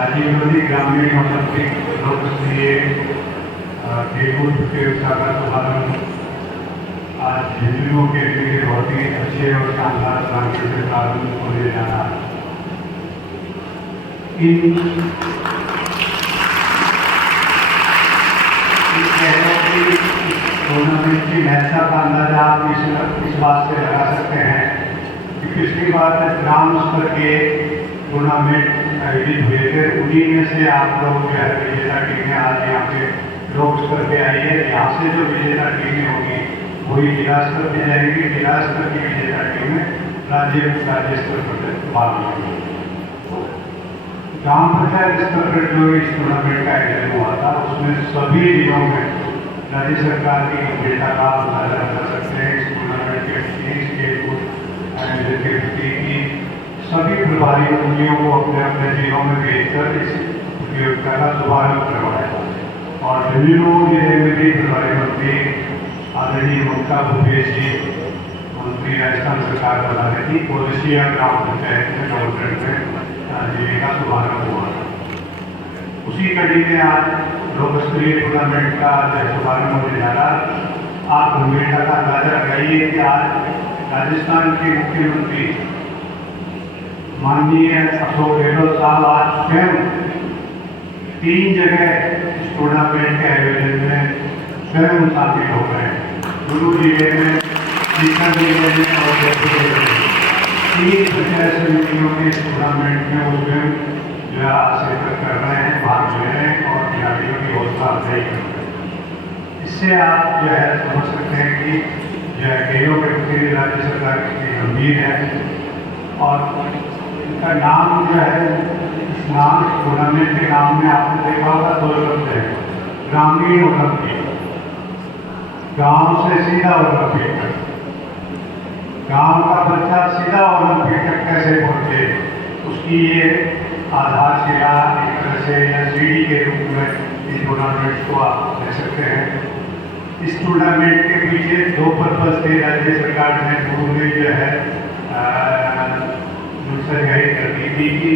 राजीव गांधी ग्रामीण ओलंपिक लोकप्रिय खेलकूद प्रतियोगिता का शुभारंभ आज झुंझुनू के लिए बहुत ही अच्छे और शानदार प्रांगण से प्रारंभ होने जा रहा है। टूर्नामेंट की महत्ता का अंदाजा आप इस बात से लगा सकते हैं कि पिछली बार ग्राम स्तर के टूर्नामेंट आयोजित हुए थे, उन्हीं में से आप लोग जो है विजेता टीमें आज यहाँ पे लोक स्तर पे आई है। यहाँ से जो विजेता टीमें होगी वही जिला स्तर पे जाएगी, जिला स्तर की विजेता टीमें राज्य स्तर पर भाग लेंगी। ग्राम पंचायत स्तर पर जो इस टूर्नामेंट का आयोजन हुआ था उसमें सभी जिलों में राज्य सरकार की गंभीरता का अंदाजा लगा सकते हैं। इस टूर्नामेंट के प्रति खेलकूद आयोजन के प्रति की सभी प्रभारी मंत्रियों को अपने अपने जिलों में भेजकर इस प्रतियोगिता का शुभारंभ करवाया और झुंझुनू जिले में भी प्रभारी मंत्री आदरणीय ममता भूपेश जी मंत्री राजस्थान सरकार बना रही थी। कोलसिया ग्राम पंचायत में गवर्नमेंट में जिले का शुभारंभ हुआ। उसी कड़ी में आज लोक स्तरीय टूर्नामेंट का शुभारंभ होने जा रहा। आप गंभीरता का अंदाजा लगाइए कि आज राजस्थान के मुख्यमंत्री माननीय अशोक गहलोत साहब आज स्वयं 3 जगह इस टूर्नामेंट के आयोजन में स्वयं शामिल हो गए। कुल्लू जिले में, सीकर जिले में और जयपुर जिले में 3 पंचायत समितियों के इस टूर्नामेंट में वो स्वयं जो है शिरकत कर रहे हैं, भाग ले रहे हैं और खिलाड़ियों की हौसला अफजाई कर रहे हैं। इससे आप जो है समझ सकते हैं कि जो है खेलों के प्रति राज्य सरकार कितनी गंभीर है। और इनका नाम जो है, इस नाम टूर्नामेंट के नाम में आपने देखा होगा 2 शब्द है, ग्रामीण ओलंपिक, गांव से सीधा ओलंपिक तक, गांव का बच्चा सीधा ओलंपिक तक कैसे पहुंचे, उसकी ये आधारशिला एक तरह से या सीढ़ी के रूप में इस टूर्नामेंट को आप ले सकते हैं। इस टूर्नामेंट के पीछे 2 पर्पज थे। राज्य सरकार ने पूर्व में जो है जाहिर कर दी थी कि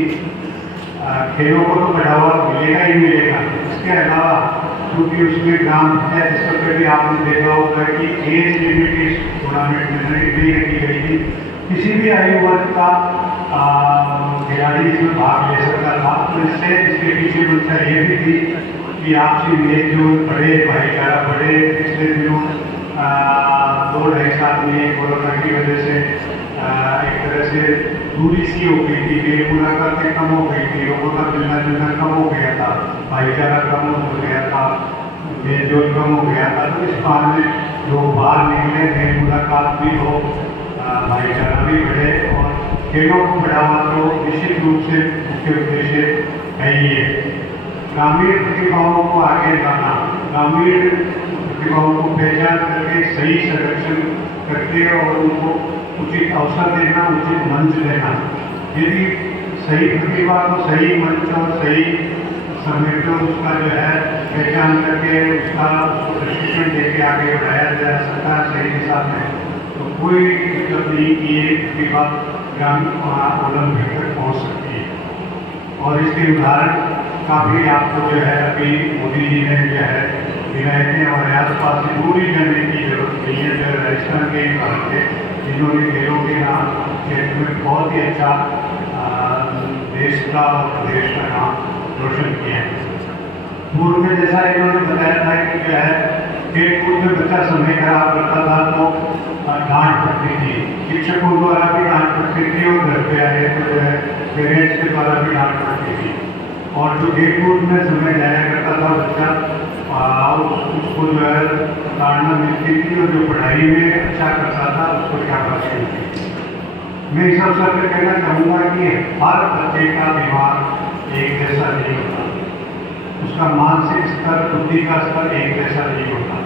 खेलों को तो बढ़ावा मिलेगा ही मिलेगा, इसके अलावा क्योंकि उसमें ग्राम पंचायत स्तर पर भी आपने देखा होगा कि एज लिमिट इस टूर्नामेंट में नहीं रखी गई थी। किसी भी आयु वर्ग का खिलाड़ी इसमें भाग ले सकता था। तो इससे इसके पीछे मंशा ये भी थी कि आपसी मेल जो बड़े भाईचारा बढ़े। पिछले दिनों 2-2.5 साल में कोरोना की वजह से एक तरह से दूरी सी हो गई थी, मेल मुलाकातें कम हो गई थी, लोगों का मिलना जुलना कम हो गया था, भाईचारा कम हो गया था, मेल जोल कम हो गया था। तो इस बहाने लोग बाहर निकले, मेल मुलाकात भी हो, भाईचारा भी बढ़े और खेलों को बढ़ावा तो निश्चित रूप से मुख्य उद्देश्य है ही है। ग्रामीण प्रतिभाओं को आगे लाना, ग्रामीण प्रतिभाओं को पहचान करके सही संरक्षण करके और उनको उचित अवसर देना, उचित मंच देना। यदि सही प्रतिभा को सही मंच और सही समय पर उसका जो है पहचान करके उसको प्रशिक्षण देके आगे बढ़ाया जा सकता है सही दिशा में, तो कोई दिक्कत नहीं कि ये प्रतिभा ग्रामीण ओलंपिक तक पहुँच सकती है। और इसके उदाहरण काफ़ी आपको जो है अभी मोदी जी ने जो है दिलाए थे और आसपास से दूरी जाने की जरूरत नहीं है। जो राजस्थान के भारत थे जिन्होंने खेलों के नाम क्षेत्र में बहुत ही अच्छा देश का और प्रदेश का नाम रोशन किया है। पूर्व में जैसा इन्होंने बताया था कि जो है खेलकूद में बच्चा समय खराब करता था तो डांट पड़ती थी, शिक्षकों द्वारा भी डांट पड़ती थी और घर पे आए तो जो है पेरेंट्स के द्वारा भी डांट पड़ती थी। और जो खेलकूद में समय जाया करता था बच्चा उसको जो है ताड़ना मिलती थी और जो पढ़ाई में अच्छा करता था उसको शाबाशी मिलती थी। मैं इस अवसर पर कहना चाहूँगा कि हर बच्चे का दिमाग एक जैसा नहीं होता, उसका मानसिक स्तर, बुद्धि का स्तर एक जैसा नहीं होता।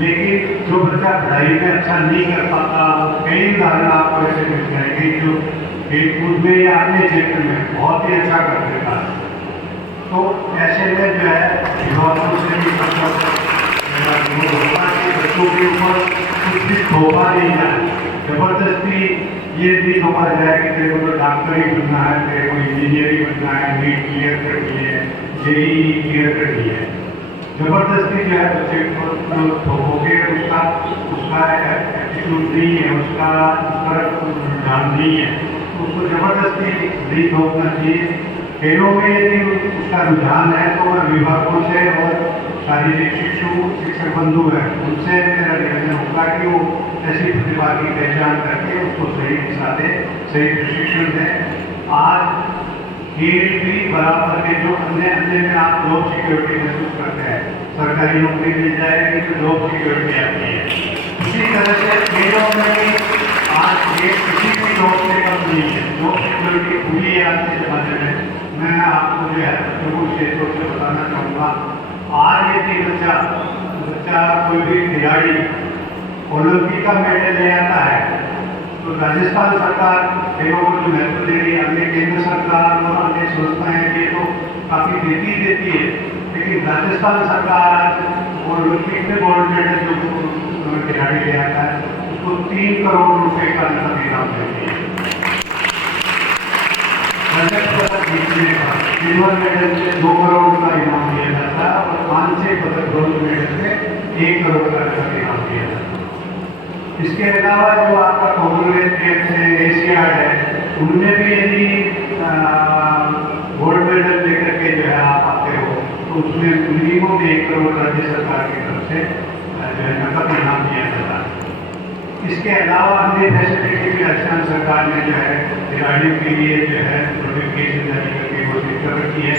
लेकिन जो बच्चा पढ़ाई में अच्छा नहीं कर पाता, कई उदाहरण आपको ऐसे मिल जाएंगे जो खेलकूद में या अन्य क्षेत्र में बहुत ही अच्छा कर देता है। तो ऐसे में जो है युवाओं से भी बच्चों के ऊपर कुछ भी थोपा नहीं जाए। जबरदस्ती ये नहीं समझा जाए कि तेरे को तो डॉक्टर ही बनना है, तेरे को इंजीनियर ही बनना है, नीट क्लियर कर लिए, जेई क्लियर कर लिए। जबरदस्ती जो है बच्चे को थोपोगे, उसका उसका एटीट्यूड नहीं है, उसका रुझान नहीं है, उसको जबरदस्ती नहीं थोपना चाहिए। खेलों में यदि उसका रुझान है तो मैं विभागों से और शारीरिक शिक्षक बंधु हैं उनसे मेरा निवेदन होगा कि वो ऐसी प्रतिभा की पहचान करके उसको सही दिशा दे, सही प्रशिक्षण दें। आज खेल भी बराबर के जो अन्य अन्य में आप जॉब सिक्योरिटी महसूस करते हैं, सरकारी नौकरी मिल जाएगी तो जॉब सिक्योरिटी आती है, उसी तरह से खेलों में भी आज ये किसी भी जॉब से कम नहीं है, जॉब सिक्योरिटी पूरी है आज के जमाने में। मैं आपको जो है बच्चों को विशेष तौर से बताना चाहूँगा, आज यदि बच्चा कोई भी खिलाड़ी ओलंपिक का मेडल ले आता है तो राजस्थान सरकार खेलों को जो महत्व दे रही है, अन्य केंद्र सरकार और अन्य संस्थाएं भी तो काफ़ी देती है, लेकिन राजस्थान सरकार आज ओलंपिक में गोल्ड मेडल जो खिलाड़ी ले आता है उसको 3 करोड़ रुपए का नकद इनाम देती है। रजत पदक जीतने का सिल्वर मेडल से 2 करोड़ का इनाम दिया जाता है और कांस्य पदक ब्रोंज मेडल से 1 करोड़ का इनाम दिया जाता है। इसके अलावा जो आपका कॉमनवेल्थ गेम्स है, एशियाड है, उनमें भी यदि गोल्ड मेडल लेकर के जो है आप आते हो तो उसमें मिनिमम 1 करोड़ राज्य सरकार की तरफ से जो है नकद इनाम दिया जाता है। इसके अलावा अन्य फैसिलिटी भी राजस्थान सरकार ने जो है खिलाड़ियों के लिए जो है नोटिफिकेशन जारी करके घोषित कर रखी है।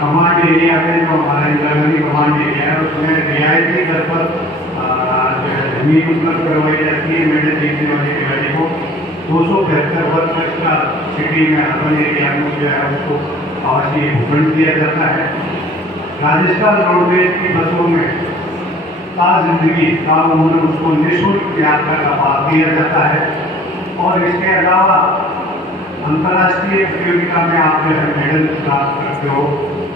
कमांड एरिया में जो हमारा इंदिरा गांधी कमांड एरिया है उसमें रियायती दर पर जो है जमीन उपलब्ध करवाई जाती है मेडल जीतने वाले खिलाड़ी को। 275 वर्ग गज का सिटी में अर्बन एरिया में जो है उसको आवासीय भूखंड दिया जाता है। राजस्थान रोडवेज की बसों में जिंदगी का उन्होंने उसको निःशुल्क यात्रा का लाभ दिया जाता है। और इसके अलावा अंतर्राष्ट्रीय प्रतियोगिता में आप जो है मेडल प्राप्त करते हो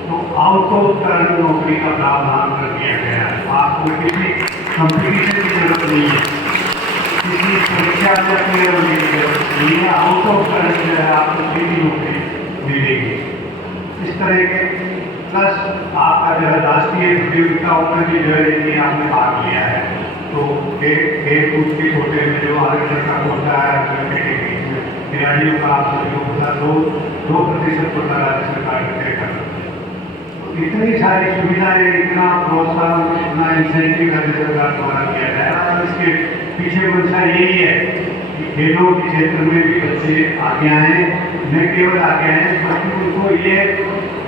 तो आउट ऑफ करंट नौकरी का प्रावधान कर दिया गया है। आपको किसी कंपटीशन की जरूरत नहीं है, किसी परीक्षा में क्लियर होने की जरूरत नहीं है, आउट ऑफ करंट जो है आपको सीधी नौकरी मिलेगी। इस तरह के प्लस आपका जो है राष्ट्रीय प्रतियोगिताओं में भी जो है यदि आपने भाग लिया है तो खेल कूद के कोटे में जो आरक्षण का कोटा है खिलाड़ियों का आपको जो होता 2% कोटा राज्य सरकार तय कर रही है। इतनी सारी सुविधाएं, इतना प्रोत्साहन, इतना इंसेंटिव राज्य सरकार द्वारा किया जाए और इसके पीछे मंशा यही है कि खेलों के क्षेत्र में भी बच्चे आगे आए, न केवल आगे आए बल्कि उनको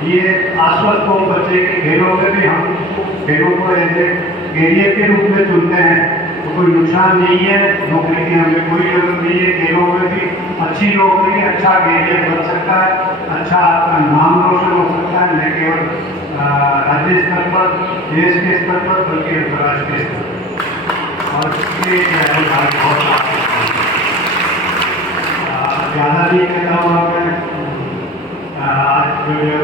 ये आश्वस्त हो बच्चे के खेलों में भी हम खेलों को ऐसे कैरियर के रूप में चुनते हैं तो कोई नुकसान नहीं है, नौकरी की हमें कोई जरूरत नहीं है। खेलों में भी अच्छी नौकरी, अच्छा कैरियर बन सकता है, अच्छा आपका नाम रोशन हो सकता है, न केवल राज्य स्तर पर, देश के स्तर पर, बल्कि अंतर्राष्ट्रीय स्तर पर। और इसके बहुत ज़्यादा नहीं कहता हूँ मैं। आज जो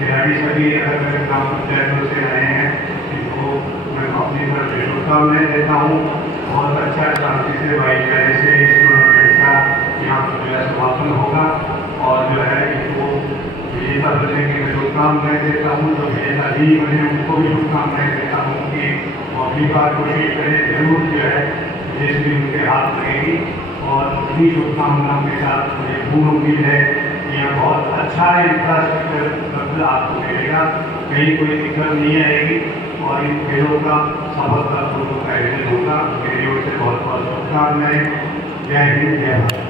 खिलाड़ी सभी अलग अलग ग्राम पंचायतों से आए हैं, इनको मैं अपनी तरफ से शुभकामनाएं देता हूँ। बहुत अच्छा शांति से भाईचारे से इस टूर्नामेंट का यहाँ पर जो है समापन होगा और जो है इनको विजेता बनने की मैं शुभकामनाएं देता हूँ। जो विजेता नहीं बने उनको भी शुभकामनाएं देता हूँ कि वो अगली बार कोशिश करें, जरूर जो है देश भी उनके हाथ लगेगी। और इन्हीं शुभकामनाओं के साथ मुझे पूर्ण उम्मीद है यह बहुत अच्छा इंफ्रास्ट्रक्चर आपको मिलेगा, कहीं कोई दिक्कत नहीं आएगी और इन खेलों का सफलतापूर्वक आयोजन होगा। मेरी ओर से बहुत बहुत शुभकामनाएं। जय हिंद, जय भारत।